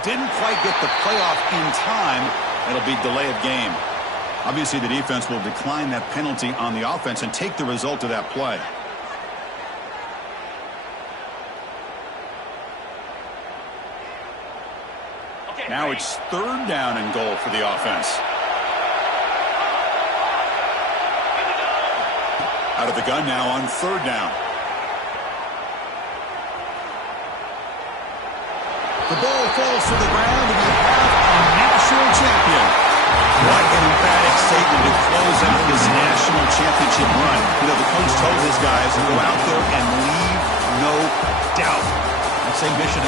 Didn't quite get the playoff in time. It'll be delay of game. Obviously, the defense will decline that penalty on the offense and take the result of that play. Now it's third down and goal for the offense. Out of the gun now on third down. The ball falls to the ground, and you have a national champion. What an emphatic statement to close out this national championship run. You know, the coach told his guys to go out there and leave no doubt. That same mission